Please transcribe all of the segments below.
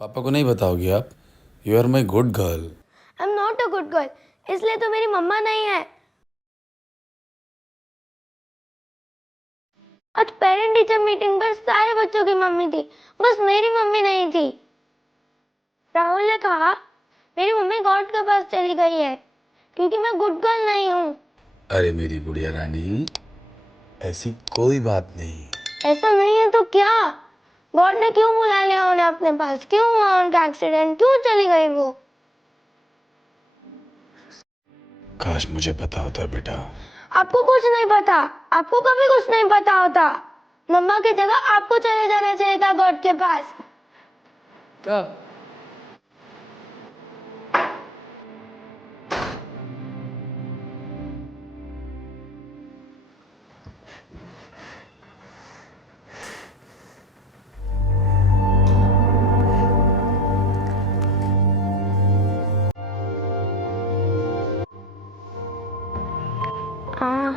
पापा को नहीं बताओगी आप? You are my good girl. I am not a good girl, इसलिए तो मेरी मम्मा नहीं है। आज पेरेंट टीचर मीटिंग पर सारे बच्चों की मम्मी थी, बस मेरी मम्मी नहीं थी। राहुल ने कहा मेरी मम्मी गॉड के पास चली गई है क्योंकि मैं गुड गर्ल नहीं हूँ। अरे मेरी गुड़िया रानी, ऐसी कोई बात नहीं। ऐसा नहीं है तो क्या? गॉड ने क्यों बुला लिया उन्हें अपने पास? क्यों हुआ उनका एक्सीडेंट? क्यों चली गई वो? काश मुझे पता होता बेटा। आपको कुछ नहीं पता, आपको कभी कुछ नहीं पता होता। मम्मा की जगह आपको चले जाना चाहिए था गॉड के पास। क्या? हाँ,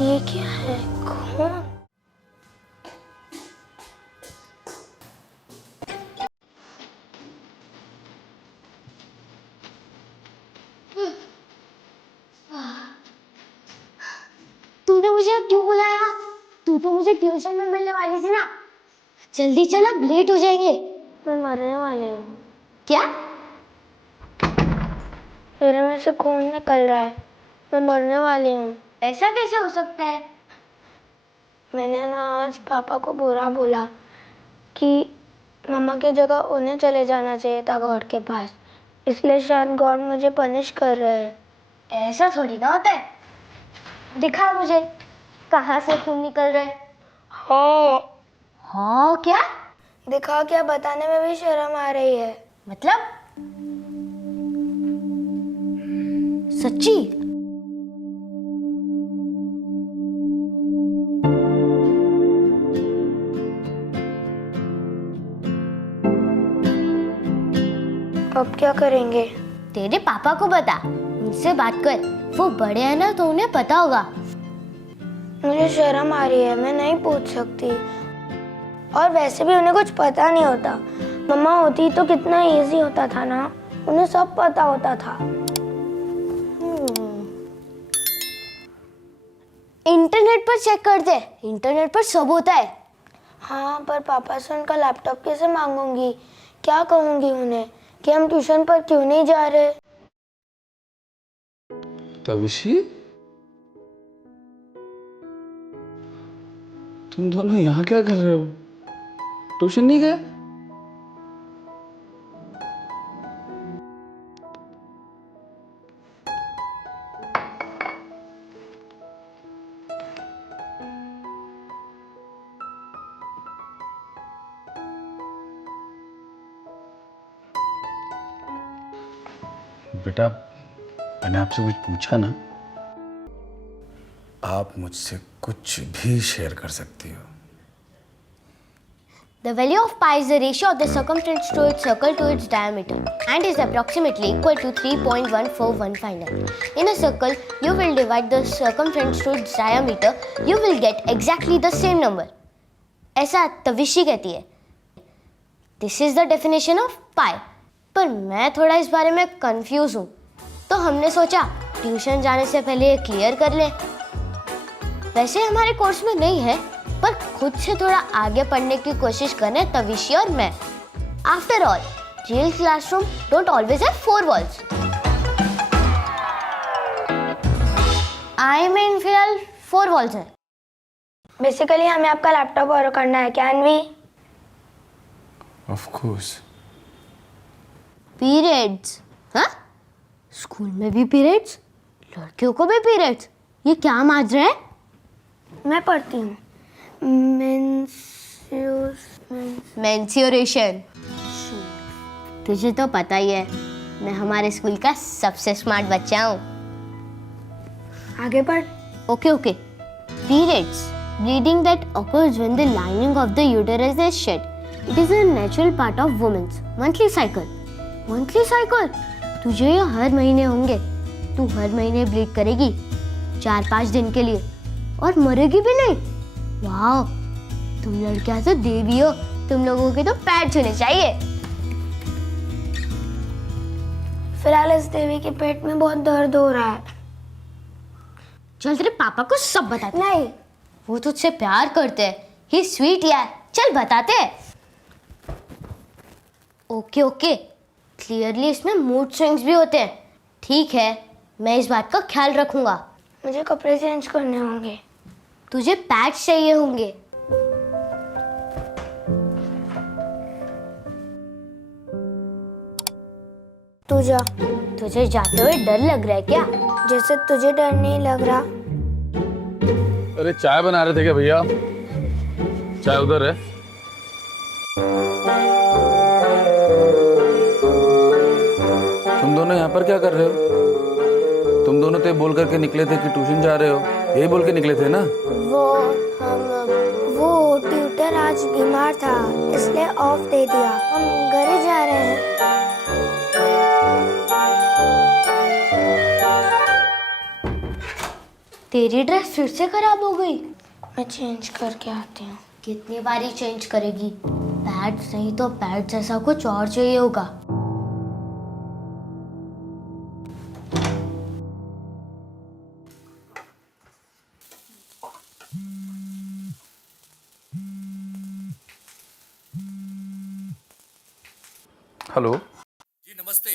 ये क्या है? कौन? तूने मुझे अब क्यों बुलाया? तू तो मुझे ट्यूशन में मिलने वाली थी ना। जल्दी चल, अब लेट हो जाएंगे। मैं मरने वाली हूँ। क्या? मेरे में से खून निकल रहा है, मैं मरने वाली हूँ। ऐसा कैसे हो सकता है? मैंने ना आज पापा को बुरा बोला कि मम्मा की जगह उन्हें चले जाना चाहिए था गॉड के पास, इसलिए शायद गॉड मुझे पनिश कर रहे हैं। ऐसा थोड़ी ना होता है। दिखा मुझे, कहाँ से खून निकल रहा है? हाँ। हाँ क्या? दिखा क्या? बताने में भी शर्म आ रही है। मतलब? सच्ची? अब क्या करेंगे? तेरे पापा को बता, उनसे बात कर। वो बड़े हैं ना, तो उन्हें पता होगा। मुझे शर्म आ रही है, मैं नहीं पूछ सकती। और वैसे भी उन्हें कुछ पता नहीं होता। मम्मा होती तो कितना इजी होता था ना, उन्हें सब पता होता था। इंटरनेट पर चेक कर दे, इंटरनेट पर सब होता है। हाँ, पर पापा से उनका लैपटॉप कैसे मांगूंगी? क्या कहूंगी उन्हें कि हम ट्यूशन पर क्यों नहीं जा रहे? तविशी, तुम दोनों यहाँ क्या कर रहे हो? ट्यूशन नहीं गए? बेटा, मैंने आपसे कुछ पूछा ना? आप मुझसे कुछ भी शेयर कर सकती हो। The value of pi is the ratio of the circumference to its circle to its diameter and is approximately equal to 3.1415. In a circle, you will divide the circumference to its diameter, you will get exactly the same number. ऐसा तविशी कहती है. This is the definition of pi. पर मैं थोड़ा इस बारे में confuse हूँ, तो हमने सोचा ट्यूशन जाने से पहले ये क्लियर कर लें. वैसे हमारे कोर्स में नहीं है, पर खुद से थोड़ा आगे पढ़ने की कोशिश करें तविशी और मैं. After all, real classroom don't always have 4 walls. I mean फिलहाल 4 वॉल्स हैं. बेसिकली हमें आपका लैपटॉप ऑर्डर करना है, can we? Of course. Periods? हाँ, स्कूल में भी पीरियड्स, लड़कियों को भी पीरियड्स. ये क्या माजरा है? मैं पढ़ती हूँ. मेंस्ट्रुएशन. तुझे तो पता ही है, मैं हमारे स्कूल का सबसे स्मार्ट बच्चा हूँ. आगे बढ़. Okay. Periods. Bleeding that occurs when the lining of the uterus is shed. It is a natural part of women's monthly cycle. Monthly cycle? तुझे ये हर महीने होंगे। तू हर महीने ब्लीड करेगी 4-5 दिन के लिए और मरेगी भी नहीं। वाह, तुम लड़कियां तो देवी हो। तुम लोगों के तो पैर छूने चाहिए। फिलहाल इस देवी के पेट में बहुत दर्द हो रहा है। चल तेरे पापा को सब बताते। नहीं, वो तुझसे प्यार करते हैं। ही स्वीट यार, चल बताते हैं। ओके ओके, क्लियरली इसमें मूड स्विंग्स भी होते हैं। ठीक है, मैं इस बात का ख्याल रखूंगा। मुझे कपड़े चेंज करने होंगे। तुझे पैड्स चाहिए होंगे। तू जा। तुझे जाते हुए डर लग रहा है क्या? जैसे तुझे डर नहीं लग रहा। अरे चाय बना रहे थे क्या भैया? चाय उधर है। तुम दोनों यहाँ पर क्या कर रहे हो? तुम दोनों तो बोल करके निकले थे कि ट्यूशन जा रहे हो। यही बोल के निकले थे ना? वो ट्यूटर आज बीमार था, इसलिए ऑफ दे दिया। हम घर ही जा रहे हैं। तेरी ड्रेस फिर से खराब हो गई। मैं चेंज करके आती हूँ। कितनी बारी चेंज करेगी? पैड्स नहीं तो पैड्स जैसा कुछ और चाहिए होगा। हेलो जी नमस्ते,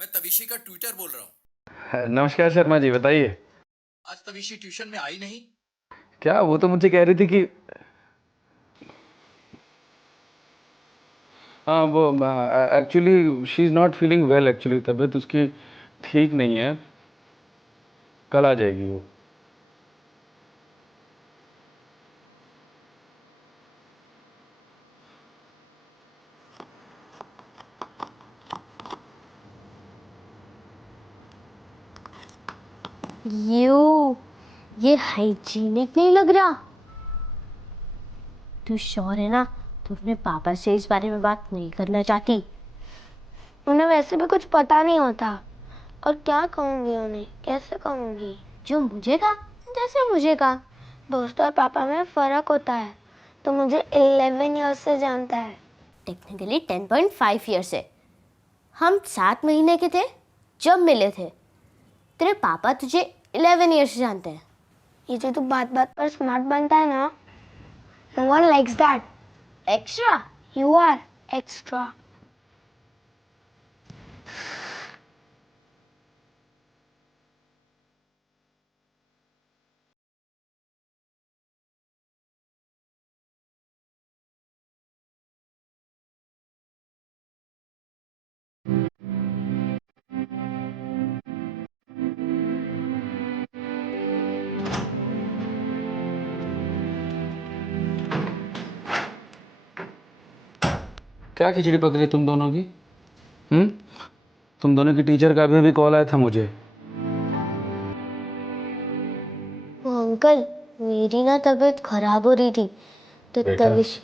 मैं तविशी का ट्यूटर बोल रहा हूँ। नमस्कार शर्मा जी, बताइए। आज तविशी ट्यूशन में आई नहीं। क्या? वो तो मुझे कह रही थी कि हाँ, वो actually she is not feeling well. Actually तबीयत उसकी ठीक नहीं है। कल आ जाएगी वो। ये हाइजीनिक नहीं लग रहा। तू श्योर है ना? तू अपने पापा से इस बारे में बात नहीं करना चाहती? उन्हें वैसे भी कुछ पता नहीं होता, और क्या कहूँगी उन्हें? कैसे कहूँगी? जो मुझे कहा, जैसे मुझे कहा। दोस्त और पापा में फर्क होता है। तो मुझे 11 ईयर्स से जानता है। टेक्निकली 10.5 ईयर से। हम 7 महीने के थे जब मिले थे। तेरे पापा तुझे 11 ईयर से जानते हैं। ये जो तू बात बात पर स्मार्ट बनता है ना, no one likes that. Extra? You are extra. क्या खिचड़ी पक रही तुम दोनों की? तुम दोनों की टीचर का भी कॉल आया था मुझे। वो अंकल, मेरी ना तबीयत खराब हो रही थी तो तविश।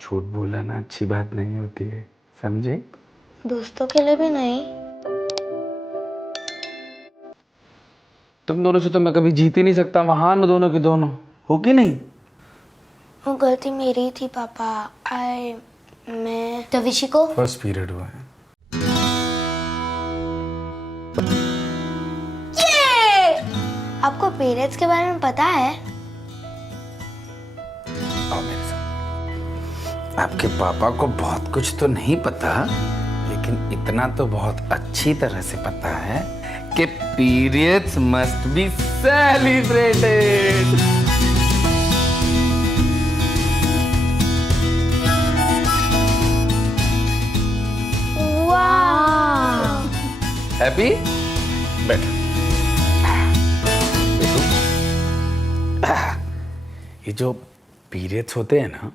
झूठ बोलना अच्छी बात नहीं होती है, समझे? दोस्तों के लिए भी नहीं। तुम दोनों से तो मैं कभी जीत ही नहीं सकता। वहां न दोनों की दोनों हो कि नहीं? वो गलती मेरी थी पापा। मैं तविशी को फर्स्ट पीरियड हुआ है। आपको पीरियड्स के बारे में पता है? आओ मेरे साथ। आपके पापा को बहुत कुछ तो नहीं पता, लेकिन इतना तो बहुत अच्छी तरह से पता है कि periods must be celebrated. Happy? बैठ। ये जो पीरियड्स होते हैं ना,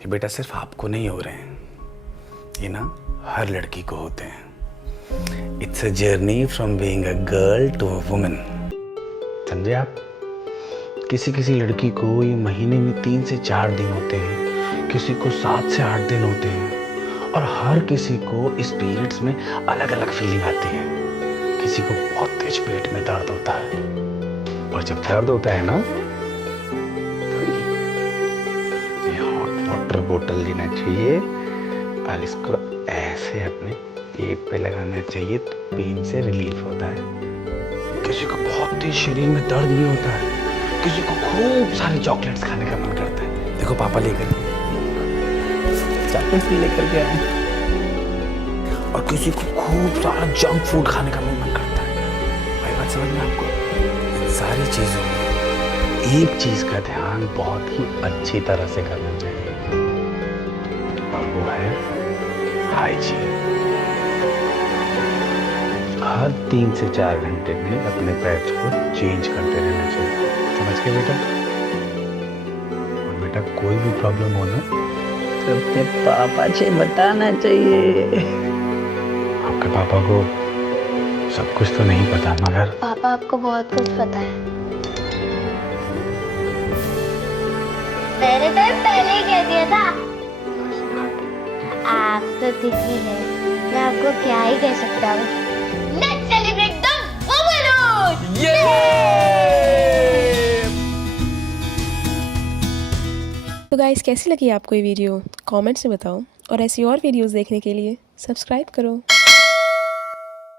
ये बेटा सिर्फ आपको नहीं हो रहे हैं, ये ना हर लड़की को होते हैं। It's a journey from being a girl to a woman. समझे आप? किसी किसी लड़की को ये महीने में 3 से 4 दिन होते हैं, किसी को 7 से 8 दिन होते हैं और हर किसी को इस पीरियड्स में अलग अलग फीलिंग आती है। किसी को बहुत तेज पेट में दर्द होता है और जब दर्द होता है ना तो ये हॉट वाटर बोतल लेना चाहिए और इसको ऐसे अपने पेट पे लगाना चाहिए तो पेन से रिलीफ होता है। किसी को बहुत तेज शरीर में दर्द भी होता है, किसी को खूब सारे चॉकलेट्स खाने का मन करता है। देखो पापा लेकर के चॉकलेट्स भी लेकर के आए और किसी को खूब सारा जंक फूड खाने का मन करता है। भाई बात समझ में आपको? इन सारी चीजों में एक चीज का ध्यान बहुत ही अच्छी तरह से करना चाहिए और वो है हाइजीन। हर 3 से 4 घंटे में अपने पैड्स को चेंज करते रहना चाहिए। समझ गए बेटा? और बेटा कोई भी प्रॉब्लम हो ना तो अपने पापा से बताना चाहिए। आपके पापा को सब कुछ तो नहीं पता मगर पापा आपको बहुत कुछ पता है। मैंने तो पहले ही कह दिया था। आप तो दिखी है, मैं आपको क्या ही कह सकता हूँ। Let's celebrate the womanhood! तो गाइस कैसी लगी आपको ये वीडियो कमेंट्स में बताओ और ऐसी और वीडियोस देखने के लिए सब्सक्राइब करो।